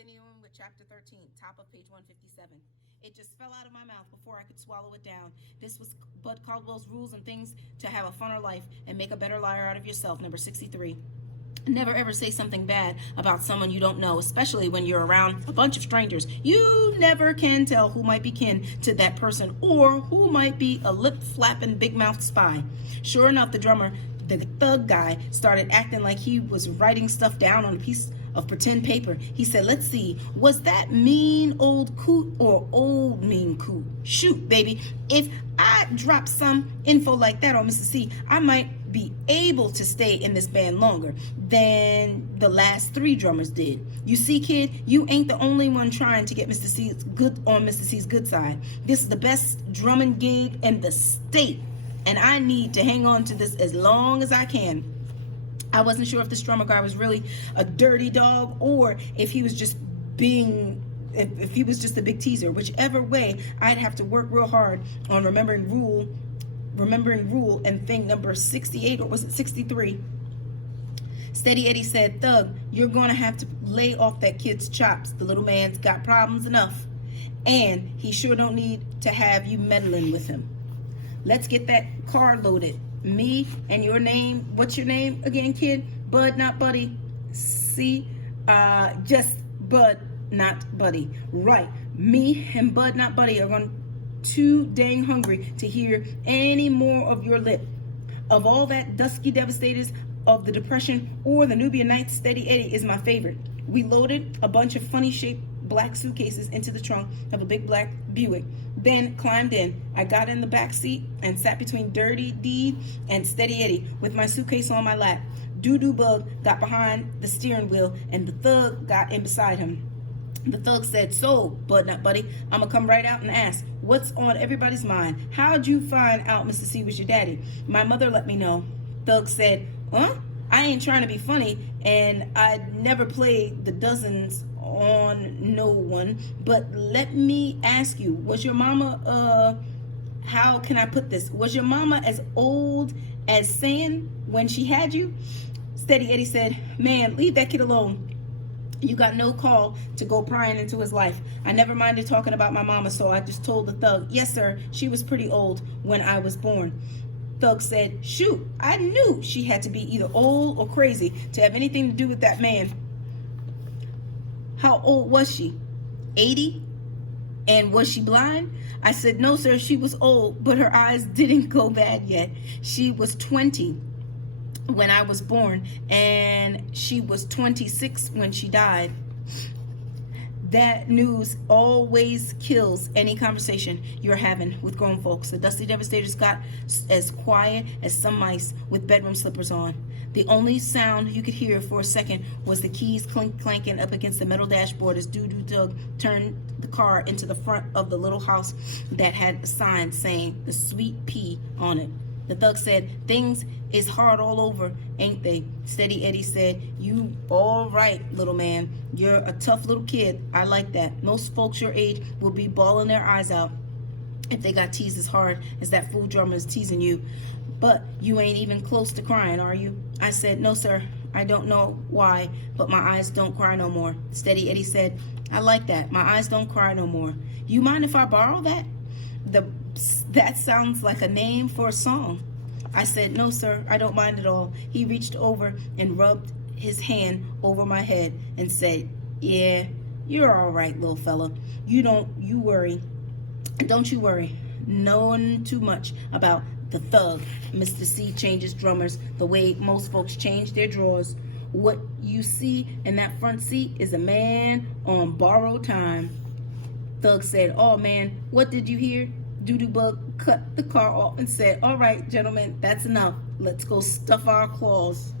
Continuing with chapter 13, top of page 157. It just fell out of my mouth before I could swallow it down. This was Bud Caldwell's Rules and Things to Have a Funner Life and Make a Better Liar Out of Yourself, number 63. Never ever say something bad about someone you don't know, especially when you're around a bunch of strangers. You never can tell who might be kin to that person or who might be a lip-flapping, big-mouthed spy. Sure enough, the drummer, the thug guy, started acting like he was writing stuff down on a piece of pretend paper. He said, let's see, was that mean old coot or old mean coot? Shoot, baby, if I drop some info like that on Mr. C, I might be able to stay in this band longer than the last 3 drummers did. You see, kid, you ain't the only one trying to get Mr. C's good on Mr. C's good side. This is the best drumming gig in the state, and I need to hang on to this as long as I can. I wasn't sure if this drummer guy was really a dirty dog or if he was just being, if he was just a big teaser. Whichever way, I'd have to work real hard on remembering rule and thing number 68, or was it 63? Steady Eddie said, Thug, you're gonna have to lay off that kid's chops. The little man's got problems enough, and he sure don't need to have you meddling with him. Let's get that car loaded. Me and your name, what's your name again, kid? Bud, not Buddy. See, just Bud, not Buddy. Right, me and Bud, not Buddy are going too dang hungry to hear any more of your lip. Of all that dusky devastators of the Depression or the Nubian Nights, Steady Eddie is my favorite. We loaded a bunch of funny shaped black suitcases into the trunk of a big black Buick, then climbed in. I got in the back seat and sat between Dirty Deed and Steady Eddie with my suitcase on my lap. Doo-Doo Bug got behind the steering wheel and the thug got in beside him. The thug said, so, Bud Not Buddy, I'm gonna come right out and ask, what's on everybody's mind? How'd you find out Mr. C was your daddy? My mother let me know. Thug said, huh? I ain't trying to be funny, and I'd never played the dozens on no one, but let me ask you, was your mama, how can I put this? Was your mama as old as saying when she had you? Steady Eddie said, man, leave that kid alone. You got no call to go prying into his life. I never minded talking about my mama, so I just told the thug, yes, sir, she was pretty old when I was born. Thug said, shoot, I knew she had to be either old or crazy to have anything to do with that man. How old was she? 80? And was she blind? I said, no, sir, she was old, but her eyes didn't go bad yet. She was 20 when I was born, and she was 26 when she died. That news always kills any conversation you're having with grown folks. The Dusty Devastators got as quiet as some mice with bedroom slippers on. The only sound you could hear for a second was the keys clanking up against the metal dashboard as Doo-Doo Doug turned the car into the front of the little house that had a sign saying the Sweet Pea on it. The thug said, things is hard all over, ain't they? Steady Eddie said, you all right, little man. You're a tough little kid. I like that. Most folks your age will be bawling their eyes out if they got teased as hard as that fool drummer is teasing you. But you ain't even close to crying, are you? I said, no, sir. I don't know why, but my eyes don't cry no more. Steady Eddie said, I like that. My eyes don't cry no more. You mind if I borrow that? That sounds like a name for a song. I said, no, sir, I don't mind at all. He reached over and rubbed his hand over my head and said, yeah, you're all right, little fella. Don't you worry. Knowing too much about the thug. Mr. C changes drummers the way most folks change their drawers. What you see in that front seat is a man on borrowed time. Thug said, oh man, what did you hear? Doo-Doo Bug cut the car off and said, all right, gentlemen, that's enough. Let's go stuff our claws.